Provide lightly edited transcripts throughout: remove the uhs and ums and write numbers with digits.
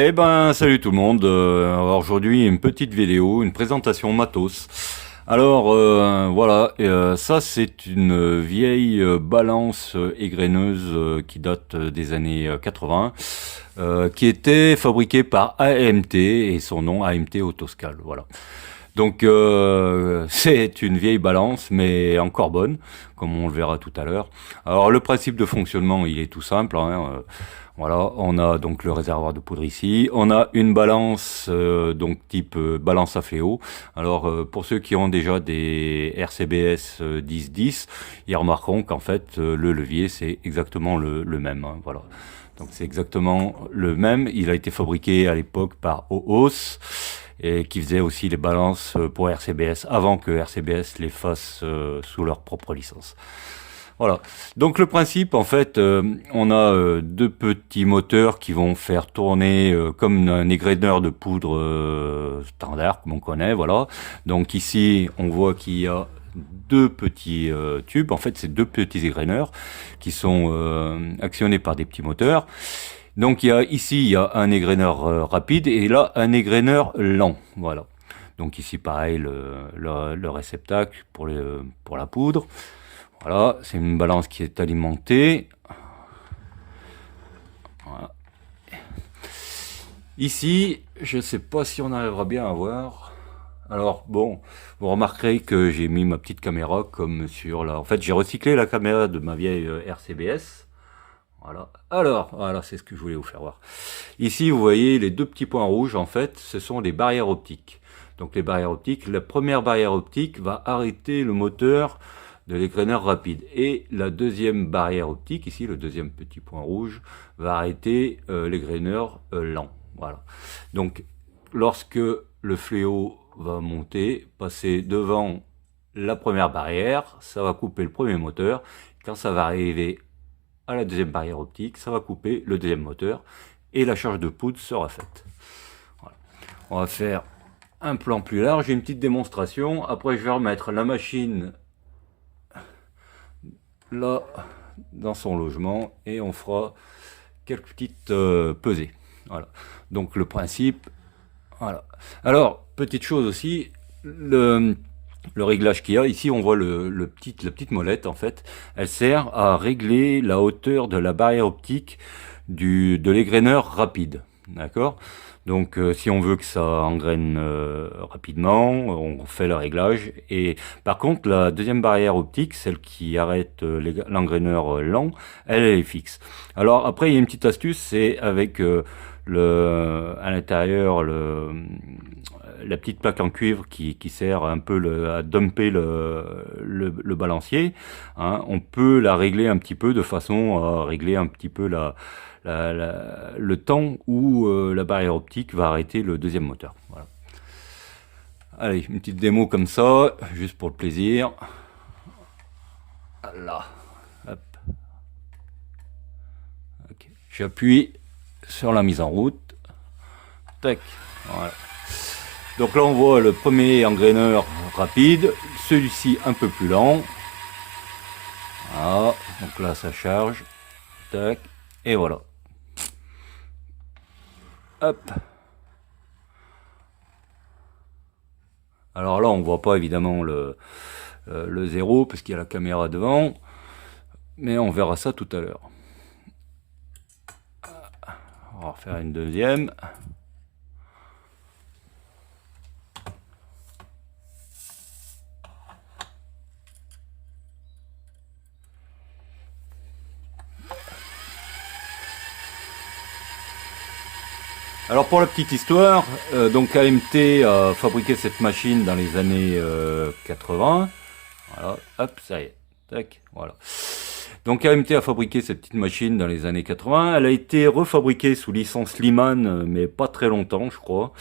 Eh ben, salut tout le monde. Alors aujourd'hui, une petite vidéo, une présentation matos. Alors voilà, ça c'est une vieille balance égreneuse qui date des années 80, qui était fabriquée par AMT et son nom AMT Autoscal. Voilà. Donc c'est une vieille balance, mais encore bonne, comme on le verra tout à l'heure. Alors le principe de fonctionnement, il est tout simple, hein. Voilà, on a donc le réservoir de poudre ici. On a une balance donc type balance à fléau. Alors pour ceux qui ont déjà des RCBS 1010, ils remarqueront qu'en fait le levier c'est exactement le même, hein, voilà. Donc c'est exactement le même. Il a été fabriqué à l'époque par OOS et qui faisait aussi les balances pour RCBS avant que RCBS les fasse sous leur propre licence. Voilà. Donc le principe, en fait, on a deux petits moteurs qui vont faire tourner comme un égreneur de poudre standard, comme on connaît, voilà. Donc ici, on voit qu'il y a deux petits tubes. En fait, c'est deux petits égreneurs qui sont actionnés par des petits moteurs. Donc ici, il y a un égreneur rapide et là, un égreneur lent. Voilà. Donc ici, pareil, le réceptacle pour la poudre. Voilà, c'est une balance qui est alimentée. Voilà. Ici, je ne sais pas si on arrivera bien à voir. Alors bon, vous remarquerez que j'ai mis ma petite caméra comme sur la... En fait, j'ai recyclé la caméra de ma vieille RCBS. Voilà. Alors, voilà, c'est ce que je voulais vous faire voir. Ici, vous voyez les deux petits points rouges, en fait, ce sont les barrières optiques. Donc les barrières optiques, la première barrière optique va arrêter le moteur de l'égreneur rapide. Et la deuxième barrière optique, ici le deuxième petit point rouge, va arrêter l'égreneur lent. Voilà. Donc lorsque le fléau va monter, passer devant la première barrière, ça va couper le premier moteur. Quand ça va arriver à la deuxième barrière optique, ça va couper le deuxième moteur et la charge de poudre sera faite. Voilà. On va faire un plan plus large, une petite démonstration. Après, je vais remettre la machine là dans son logement et on fera quelques petites pesées. Voilà. Donc le principe, voilà. Alors, petite chose aussi, le réglage qu'il y a, ici on voit la petite molette en fait, elle sert à régler la hauteur de la barrière optique de l'égreneur rapide. D'accord. Donc si on veut que ça engraine rapidement, on fait le réglage. Et par contre, la deuxième barrière optique, celle qui arrête l'engraineur lent, elle est fixe. Alors après, il y a une petite astuce, c'est avec à l'intérieur la petite plaque en cuivre qui sert un peu à dumper le balancier, hein. On peut la régler un petit peu de façon à régler un petit peu le temps où la barrière optique va arrêter le deuxième moteur. Voilà. Allez, une petite démo comme ça, juste pour le plaisir. Là, hop. Okay. J'appuie sur la mise en route. Tac, voilà. Donc là on voit le premier engraineur rapide, celui-ci un peu plus lent. Voilà, donc là ça charge. Tac, et voilà. Hop. Alors là on voit pas évidemment le zéro parce qu'il y a la caméra devant, mais on verra ça tout à l'heure. On va refaire une deuxième. Alors pour la petite histoire, donc AMT a fabriqué cette machine dans les années 80. Voilà, hop, ça y est. Tac, voilà. Donc AMT a fabriqué cette petite machine dans les années 80. Elle a été refabriquée sous licence Liman, mais pas très longtemps, je crois.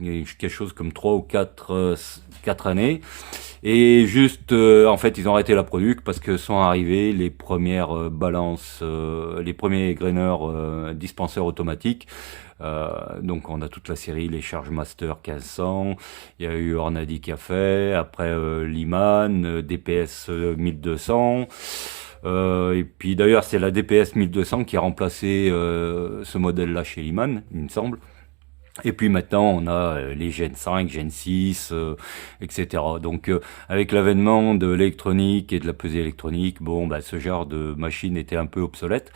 Il y a quelque chose comme 3 ou 4 années. Et juste, en fait, ils ont arrêté la production parce que sont arrivées les premières balances, les premiers graineurs dispenseurs automatiques. Donc on a toute la série, les Charge Master 1500, il y a eu Ornadi qui a fait, après Liman, DPS 1200, Et puis d'ailleurs, c'est la DPS 1200 qui a remplacé ce modèle-là chez Liman, il me semble. Et puis maintenant, on a les Gen 5, Gen 6, etc. Donc, avec l'avènement de l'électronique et de la pesée électronique, bon, bah, ce genre de machine était un peu obsolète.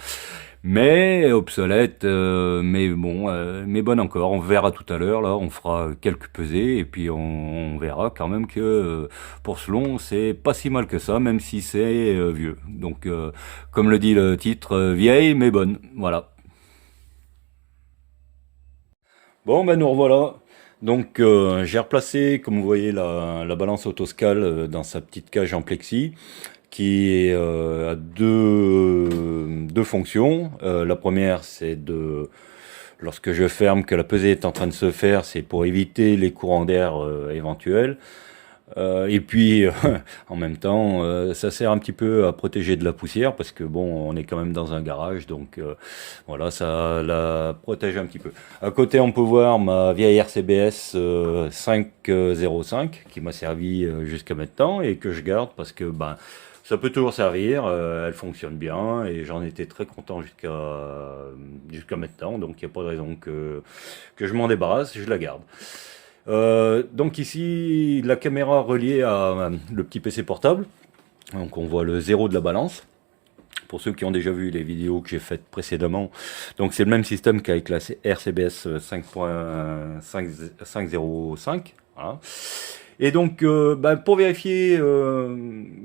Mais obsolète, mais bon, mais bonne encore. On verra tout à l'heure, là, on fera quelques pesées, et puis on verra quand même que pour Selon, c'est pas si mal que ça, même si c'est vieux. Donc, comme le dit le titre, vieille mais bonne. Voilà. Bon, ben nous revoilà. Donc, j'ai replacé, comme vous voyez, la balance autoscale dans sa petite cage en plexi, a deux fonctions. La première, c'est lorsque je ferme, que la pesée est en train de se faire, c'est pour éviter les courants d'air éventuels. Et puis, en même temps, ça sert un petit peu à protéger de la poussière parce que bon, on est quand même dans un garage, donc voilà, ça la protège un petit peu. À côté, on peut voir ma vieille RCBS 505 qui m'a servi jusqu'à maintenant et que je garde parce que ben, ça peut toujours servir, elle fonctionne bien et j'en étais très content jusqu'à maintenant, donc il n'y a pas de raison que je m'en débarrasse, je la garde. Donc ici, la caméra reliée à le petit PC portable. Donc on voit le zéro de la balance. Pour ceux qui ont déjà vu les vidéos que j'ai faites précédemment, donc c'est le même système qu'avec la RCBS 5.505. Voilà. Et donc, ben, pour vérifier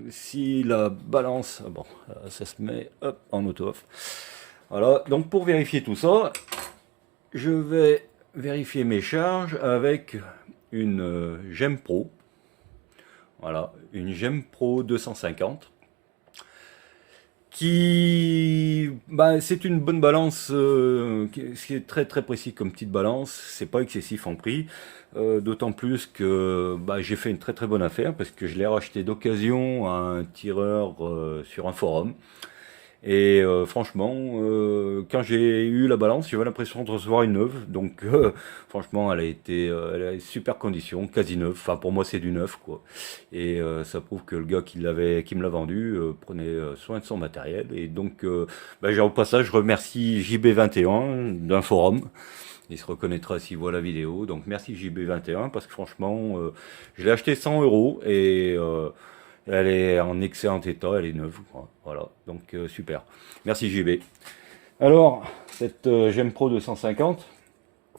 si la balance, bon, ça se met hop, en auto-off. Voilà, donc pour vérifier tout ça, je vais vérifier mes charges avec une Gem Pro. Voilà, une Gem Pro 250 qui, bah, c'est une bonne balance, qui est très très précis comme petite balance, c'est pas excessif en prix, d'autant plus que bah, j'ai fait une très très bonne affaire parce que je l'ai racheté d'occasion à un tireur sur un forum. Et franchement, quand j'ai eu la balance, j'avais l'impression de recevoir une neuve. Donc, franchement, elle a super condition, quasi neuve. Enfin, pour moi, c'est du neuf, quoi. Et ça prouve que le gars qui me l'a vendu prenait soin de son matériel. Et donc, bah, au passage, je remercie JB21 d'un forum. Il se reconnaîtra s'il voit la vidéo. Donc, merci JB21 parce que franchement, je l'ai acheté 100 euros et elle est en excellent état, elle est neuve, quoi. Voilà, donc super. Merci JB. Alors, cette Gem Pro 250,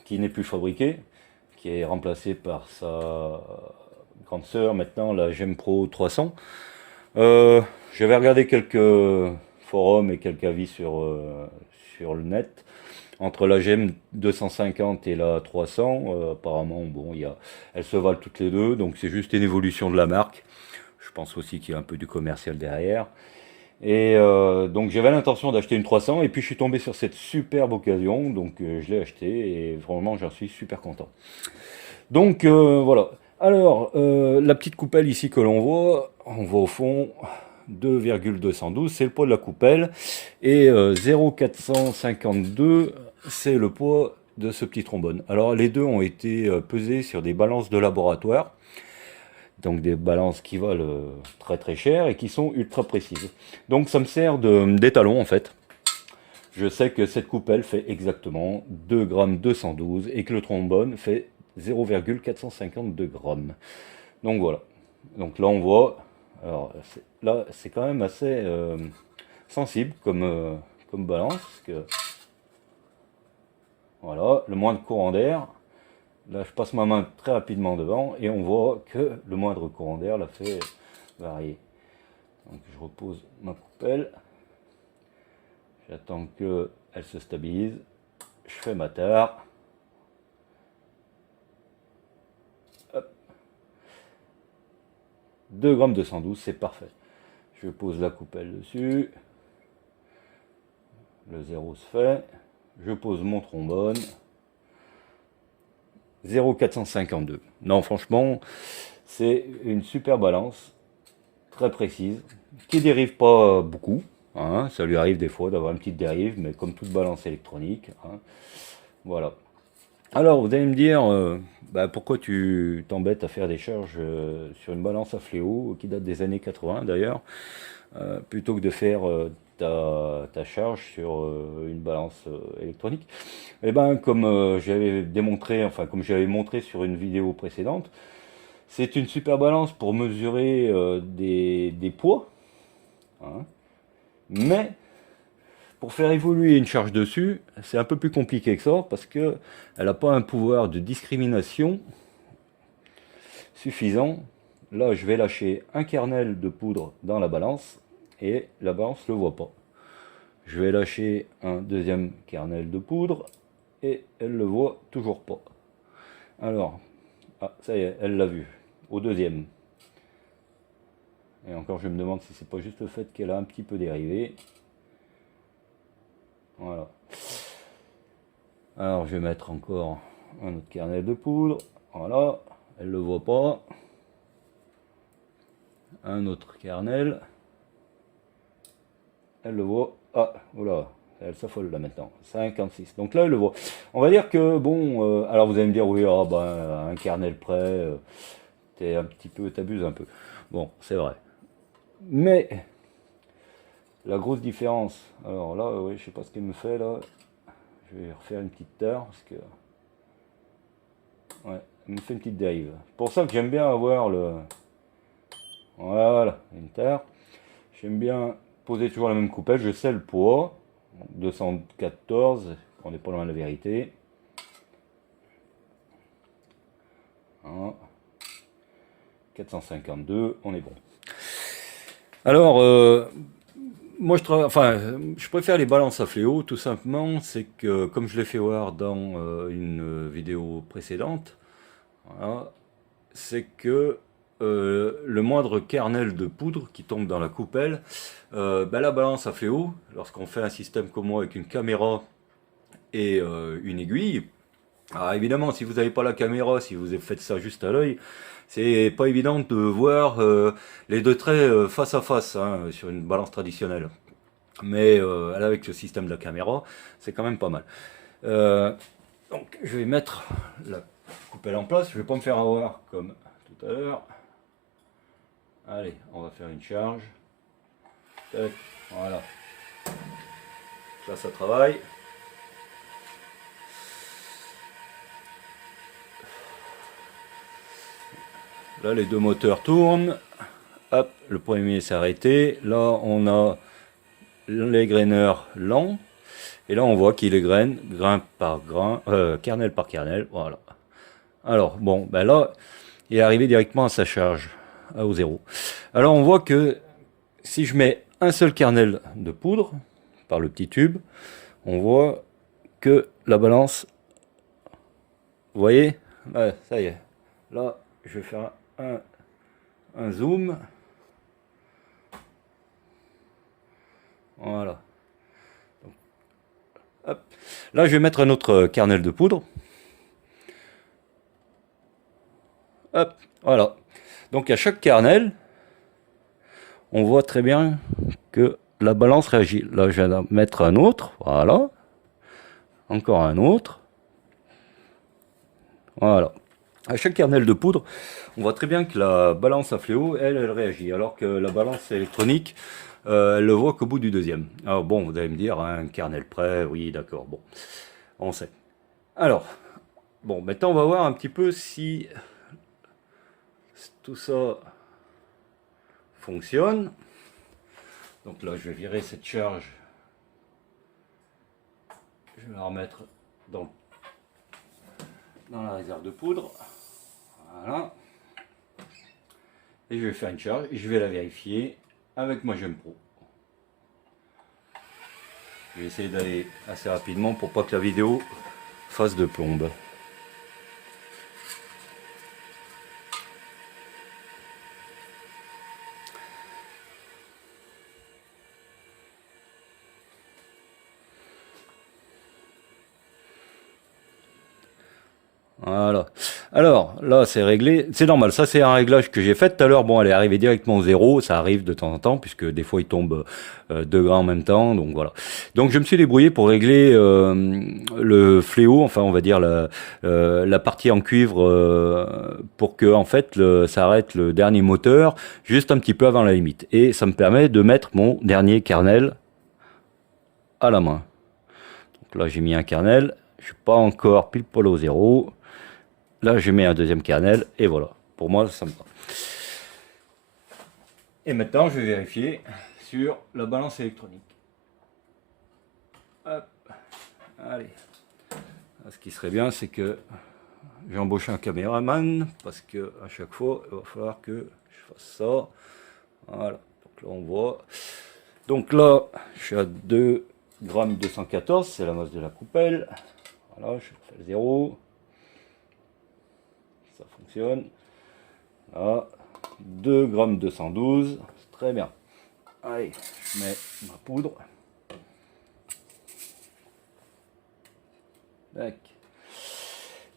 qui n'est plus fabriquée, qui est remplacée par sa grande sœur maintenant, la Gem Pro 300. J'avais regardé quelques forums et quelques avis sur le net. Entre la Gem 250 et la 300, apparemment, bon, elles se valent toutes les deux, donc c'est juste une évolution de la marque. Je pense aussi qu'il y a un peu du commercial derrière. Et donc j'avais l'intention d'acheter une 300 et puis je suis tombé sur cette superbe occasion, donc je l'ai acheté et vraiment j'en suis super content. Donc voilà. Alors la petite coupelle ici que l'on voit, on voit au fond 2,212, c'est le poids de la coupelle et 0,452, c'est le poids de ce petit trombone. Alors les deux ont été pesés sur des balances de laboratoire. Donc des balances qui valent très très cher et qui sont ultra précises. Donc ça me sert d'étalon en fait. Je sais que cette coupelle fait exactement 2,212 g et que le trombone fait 0,452 g. Donc voilà. Donc là on voit, alors là c'est quand même assez sensible comme balance. Parce que, voilà, le moindre courant d'air. Là, je passe ma main très rapidement devant et on voit que le moindre courant d'air la fait varier. Donc, je repose ma coupelle. J'attends qu'elle se stabilise. Je fais ma tare. Hop. 2,212 g, c'est parfait. Je pose la coupelle dessus. Le zéro se fait. Je pose mon trombone. 0,452. Non, franchement, c'est une super balance, très précise, qui dérive pas beaucoup. Hein, ça lui arrive des fois d'avoir une petite dérive, mais comme toute balance électronique. Hein, voilà. Alors, vous allez me dire, bah, pourquoi tu t'embêtes à faire des charges sur une balance à fléau qui date des années 80 d'ailleurs. plutôt que de faire ta charge sur une balance électronique. Et ben comme j'avais démontré, enfin comme j'avais montré sur une vidéo précédente, c'est une super balance pour mesurer des poids, hein. Mais pour faire évoluer une charge dessus, c'est un peu plus compliqué que ça parce que elle n'a pas un pouvoir de discrimination suffisant. Là, je vais lâcher un kernel de poudre dans la balance et la balance ne le voit pas. Je vais lâcher un deuxième kernel de poudre et elle ne le voit toujours pas. Alors, ah, ça y est, elle l'a vu au deuxième. Et encore, je me demande si c'est pas juste le fait qu'elle a un petit peu dérivé. Voilà. Alors, je vais mettre encore un autre kernel de poudre. Voilà, elle ne le voit pas. Un autre kernel. Elle le voit. Ah, voilà, elle s'affole là maintenant. 56. Donc là, elle le voit. On va dire que, bon, alors vous allez me dire, oui, ah, ben, un kernel près, t'abuses un peu. Bon, c'est vrai. Mais, la grosse différence, alors là, oui, je sais pas ce qu'elle me fait là. Je vais refaire une petite terre parce que. Ouais, elle me fait une petite dérive. C'est pour ça que j'aime bien avoir le. Voilà, une terre. J'aime bien poser toujours la même coupelle, je sais le poids. 214, on n'est pas loin de la vérité. Hein. 452, on est bon. Alors, moi je préfère les balances à fléau, tout simplement, c'est que, comme je l'ai fait voir dans une vidéo précédente, voilà, c'est que le moindre kernel de poudre qui tombe dans la coupelle, ben, la balance à fléau, lorsqu'on fait un système comme moi avec une caméra et une aiguille, alors évidemment si vous n'avez pas la caméra, si vous faites ça juste à l'œil, c'est pas évident de voir les deux traits face à face, hein, sur une balance traditionnelle. Mais avec le système de la caméra, c'est quand même pas mal. Donc je vais mettre la coupelle en place, je vais pas me faire avoir comme tout à l'heure. Allez, on va faire une charge. Tac, voilà. Là, ça travaille. Là, les deux moteurs tournent. Hop, le premier s'est arrêté. Là, on a l'égraineur lent. Et là, on voit qu'il égrène grain par grain, kernel par kernel. Voilà. Alors, bon, ben là, il est arrivé directement à sa charge, au zéro. Alors, on voit que si je mets un seul kernel de poudre par le petit tube, on voit que la balance, vous voyez, ouais, ça y est. Là, je vais faire un zoom. Voilà. Hop. Là, je vais mettre un autre kernel de poudre. Hop, voilà. Donc à chaque kernel, on voit très bien que la balance réagit. Là, je viens d'en mettre un autre. Voilà. Encore un autre. Voilà. À chaque kernel de poudre, on voit très bien que la balance à fléau, elle réagit. Alors que la balance électronique, elle le voit qu'au bout du deuxième. Alors bon, vous allez me dire, hein, un kernel près, oui, d'accord, bon, on sait. Alors, bon, maintenant on va voir un petit peu si tout ça fonctionne. Donc là, je vais virer cette charge. Je vais la remettre dans la réserve de poudre. Voilà. Et je vais faire une charge et je vais la vérifier avec ma Gem Pro. Je vais essayer d'aller assez rapidement pour pas que la vidéo fasse de plombe. Voilà. Alors, là, c'est réglé. C'est normal. Ça, c'est un réglage que j'ai fait tout à l'heure. Bon, elle est arrivée directement au zéro. Ça arrive de temps en temps, puisque des fois, il tombe 2 grammes en même temps. Donc, voilà. Donc, je me suis débrouillé pour régler le fléau, enfin, on va dire la partie en cuivre, pour que, en fait, ça arrête le dernier moteur juste un petit peu avant la limite. Et ça me permet de mettre mon dernier kernel à la main. Donc là, j'ai mis un kernel. Je suis pas encore pile poil au zéro. Là, je mets un deuxième kernel et voilà. Pour moi, ça me va. Et maintenant, je vais vérifier sur la balance électronique. Hop. Allez. Ce qui serait bien, c'est que j'ai embauché un caméraman parce que à chaque fois, il va falloir que je fasse ça. Voilà. Donc là, on voit. Donc là, je suis à 2,214 g, c'est la masse de la coupelle. Voilà, je fais le 0. Ça fonctionne. Là, 2,212 g, c'est très bien. Allez, je mets ma poudre. Tac.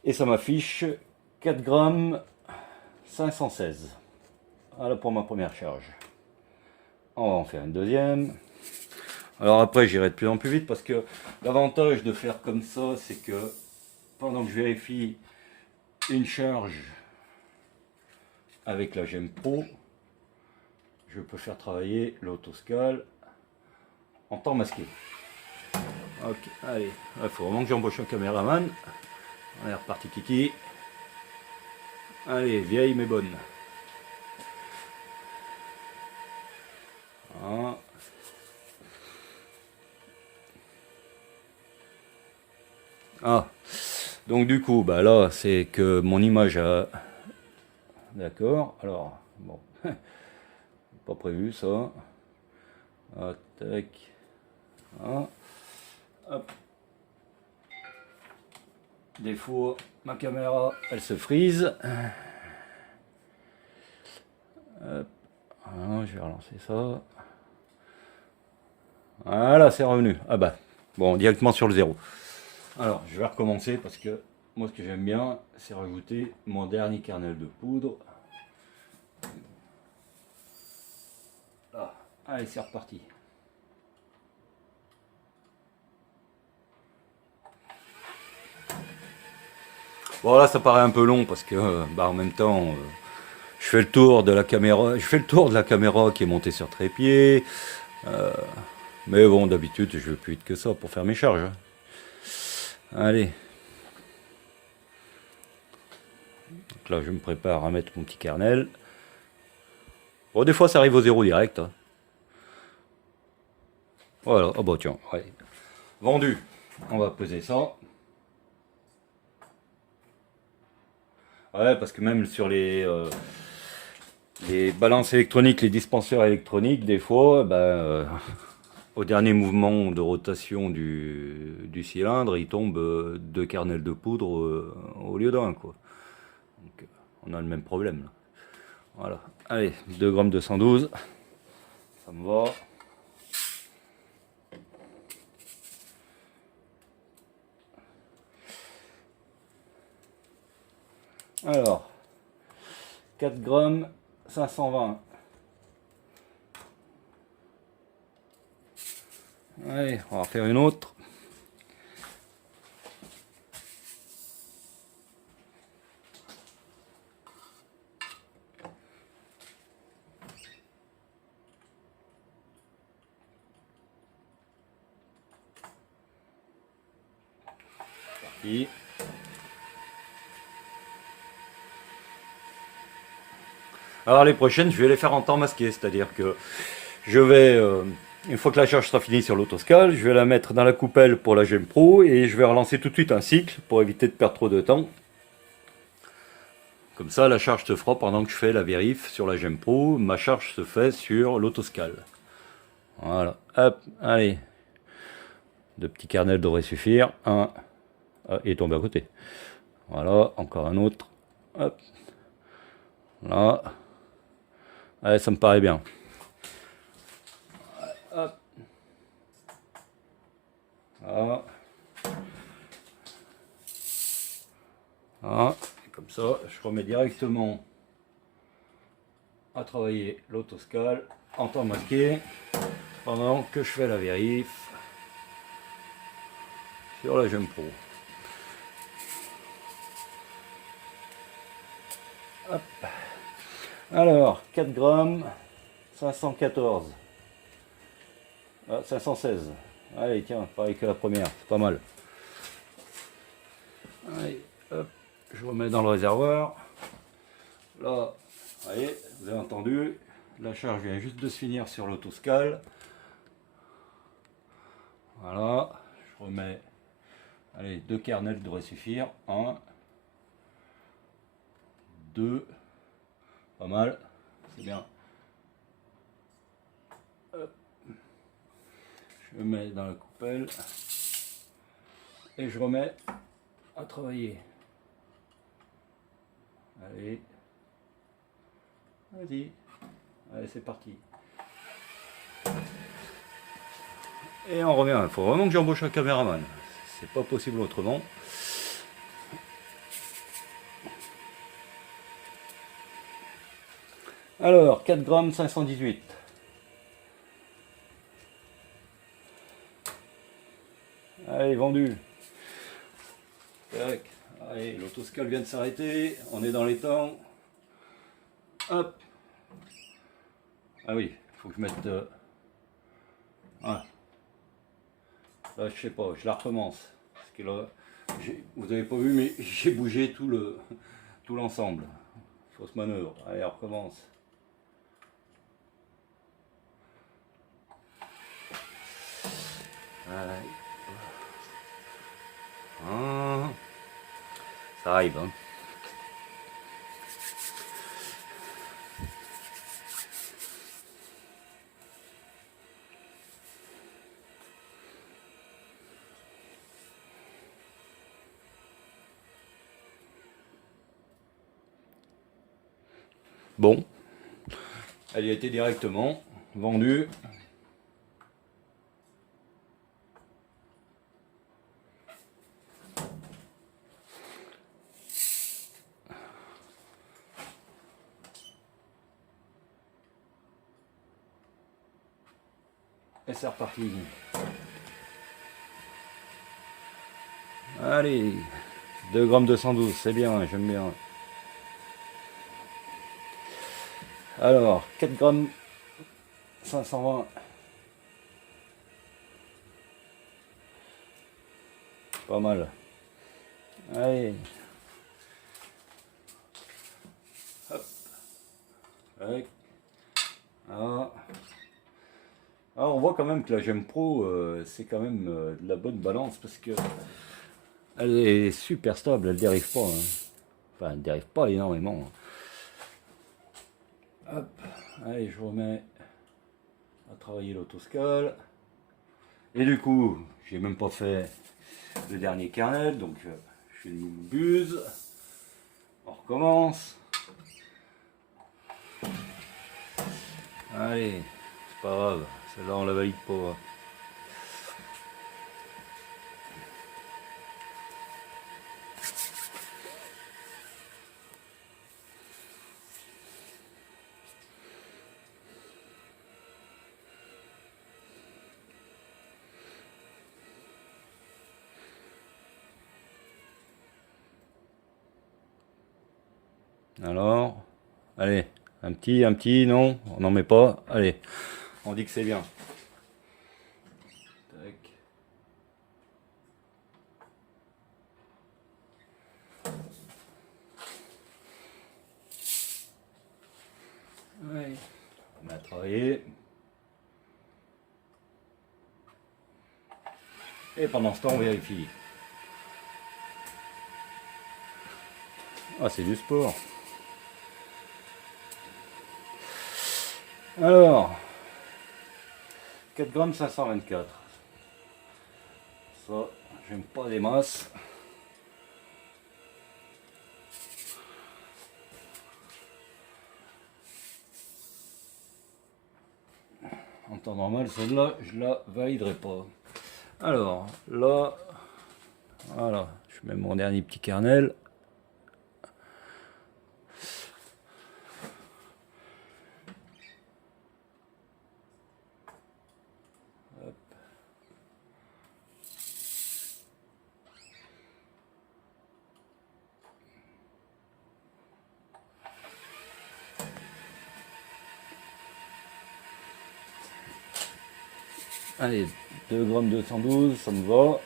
Et ça m'affiche 4 grammes 516. Voilà pour ma première charge. On va en faire une deuxième. Alors après, j'irai de plus en plus vite parce que l'avantage de faire comme ça, c'est que pendant que je vérifie une charge avec la GEM Pro, je peux faire travailler l'autoscale en temps masqué. Ok, allez, il faut vraiment que j'embauche un caméraman. On est reparti kiki. Allez, vieille mais bonne. Voilà. Ah, donc du coup, bah là, c'est que mon image a... D'accord, alors, bon, pas prévu ça. Ah, tac. Ah. Hop. Des fois, ma caméra, elle se frise. Hop. Ah, je vais relancer ça. Voilà, c'est revenu. Ah bah, bon, directement sur le zéro. Alors, je vais recommencer parce que moi, ce que j'aime bien, c'est rajouter mon dernier kernel de poudre. Là. Allez, c'est reparti. Bon, là, ça paraît un peu long parce que, bah, en même temps, je fais le tour de la caméra. Je fais le tour de la caméra qui est montée sur trépied. Euh, mais bon, d'habitude, je vais plus vite que ça pour faire mes charges, hein. Allez. Donc là, je me prépare à mettre mon petit kernel. Bon, des fois, ça arrive au zéro direct, hein. Voilà. Oh bah tiens, ouais. Vendu. On va peser ça. Ouais, parce que même sur les balances électroniques, les dispenseurs électroniques, des fois, ben, au dernier mouvement de rotation du cylindre, il tombe 2 kernels de poudre au lieu d'un, quoi. Donc, on a le même problème, là. Voilà. Allez, 2,212 g. Ça me va. Alors, 4 grammes 520. Allez, on va en faire une autre. Parti. Alors les prochaines, je vais les faire en temps masqué, c'est-à-dire que je vais, une fois que la charge sera finie sur l'autoscale, je vais la mettre dans la coupelle pour la GEM Pro et je vais relancer tout de suite un cycle pour éviter de perdre trop de temps. Comme ça, la charge se fera pendant que je fais la vérif sur la GEM Pro, ma charge se fait sur l'autoscale. Voilà, hop, allez. 2 petits kernels devraient suffire. Un, ah, il est tombé à côté. Voilà, encore un autre. Hop, là. Allez, ça me paraît bien. Hop. Voilà. Voilà. comme ça, je remets directement à travailler l'autoscale en temps masqué pendant que je fais la vérif sur la Gem Pro. Hop. Alors, 4 grammes, 514. Ah, 516. Allez, tiens, pareil que la première, c'est pas mal. Allez, hop, je remets dans le réservoir. Là, voyez, vous avez entendu, la charge vient juste de se finir sur l'autoscale. Voilà, je remets, allez, 2 kernels devraient suffire. 1, 2, pas mal, c'est bien. Hop. Je mets dans la coupelle et je remets à travailler. Allez, vas-y, allez, c'est parti. Et on revient, il faut vraiment que j'embauche un caméraman, c'est pas possible autrement. Alors, 4 grammes 518. Allez, vendu. Tac. Allez, l'autoscale vient de s'arrêter, on est dans les temps. Hop. Ah oui, il faut que je mette... voilà. Là, je sais pas, je la recommence. Parce que là, vous avez pas vu, mais j'ai bougé tout l'ensemble. Fausse manœuvre. Allez, on recommence. Allez. Ah, ça arrive, hein. Bon, elle y a été directement vendue. Et c'est reparti. Allez, 2 grammes 212, c'est bien, j'aime bien. Alors, 4 grammes 520. Pas mal. Allez. Hop. Allez. Ah. Alors, on voit quand même que la Gem Pro, c'est quand même de la bonne balance parce que elle est super stable, elle dérive pas. Hein. Enfin, elle dérive pas énormément. Hop. Allez, je remets à travailler l'autoscale. Et du coup, j'ai même pas fait le dernier kernel, donc je fais une buse. On recommence. Allez, c'est pas grave, celle-là on la valide pas. Alors, allez, un petit, non, on n'en met pas, allez, on dit que c'est bien. Tac. Ouais. On va travailler. Et pendant ce temps, on vérifie. Ah, c'est du sport. Alors, 4 grammes 524. Ça, j'aime pas les masses. En temps normal, celle-là, je la validerai pas. Alors, là, voilà, je mets mon dernier petit kernel. Allez, 2 grammes 212, ça me va.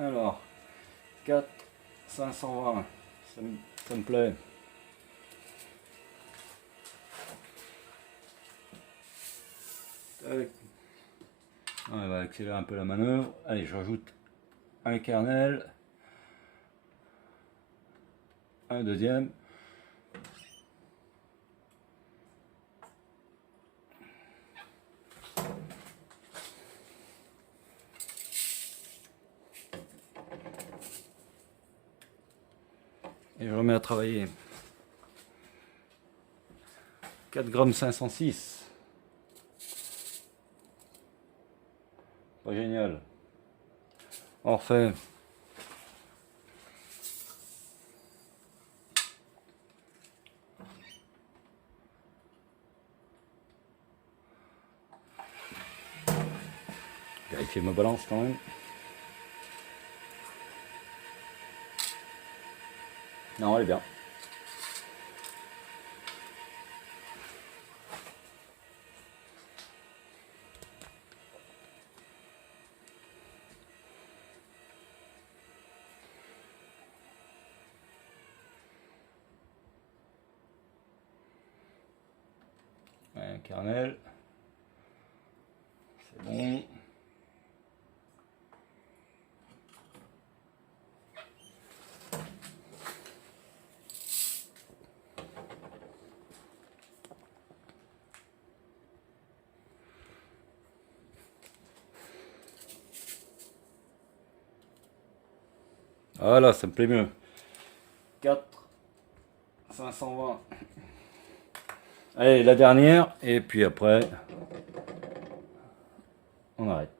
Alors, 4 520, ça me plaît. Tac. On va accélérer un peu la manœuvre. Allez, je rajoute un kernel, un deuxième. Et je remets à travailler. 4 grammes 506. Pas génial. On refait. Vérifier ma balance quand même. Non, elle est bien. Un kernel. C'est bon. Voilà, ça me plaît mieux. 4 520. Allez, la dernière, et puis après, on arrête.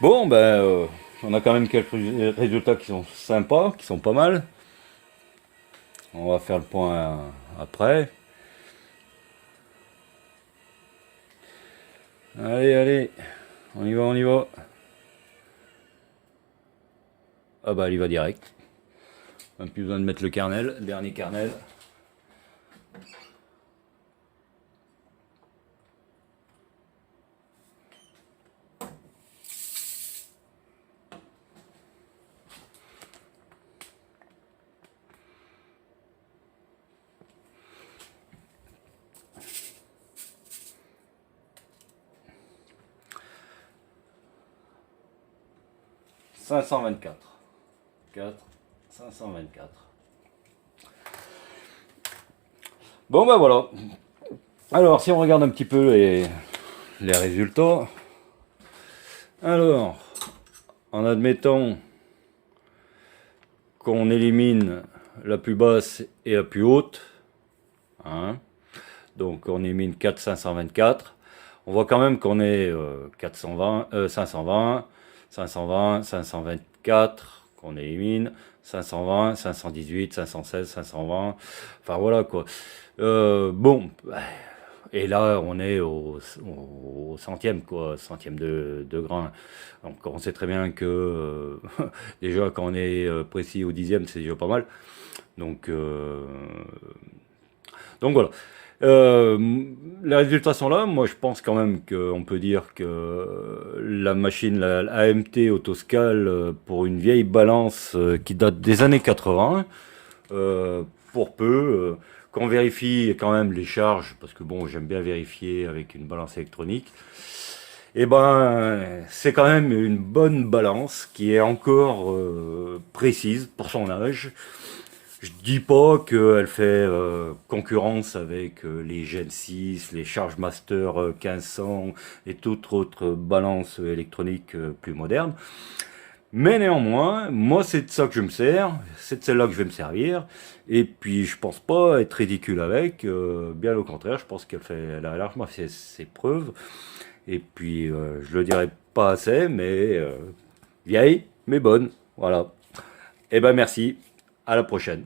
Bon, ben, on a quand même quelques résultats qui sont sympas, qui sont pas mal. On va faire le point après. Allez, allez, on y va, on y va. Ah bah, il y va direct. Même plus besoin de mettre le kernel, dernier kernel. « 524. 4, 524. Bon ben voilà. Alors si on regarde un petit peu les résultats. Alors, en admettant qu'on élimine la plus basse et la plus haute, hein, donc on élimine 4 524, on voit quand même qu'on est 520, 520, 524 qu'on élimine, 520, 518, 516, 520, enfin voilà quoi. Bon, et là on est au centième quoi, centième de grain. Donc on sait très bien que déjà quand on est précis au dixième c'est déjà pas mal. Donc, donc voilà. Euh, les résultats sont là. Moi, je pense quand même qu'on peut dire que la machine, la AMT Autoscale, pour une vieille balance qui date des années 80, pour peu, qu'on vérifie quand même les charges, parce que bon, j'aime bien vérifier avec une balance électronique, et ben, c'est quand même une bonne balance qui est encore précise pour son âge. Je dis pas qu'elle fait concurrence avec les Gen 6, les Chargemaster 1500 et toute autre balance électronique plus moderne. Mais néanmoins, moi c'est de ça que je me sers, c'est de celle-là que je vais me servir. Et puis je pense pas être ridicule avec, bien au contraire, je pense elle a largement fait ses preuves. Et puis je le dirai pas assez, mais vieille, mais bonne. Voilà. Eh ben merci, à la prochaine.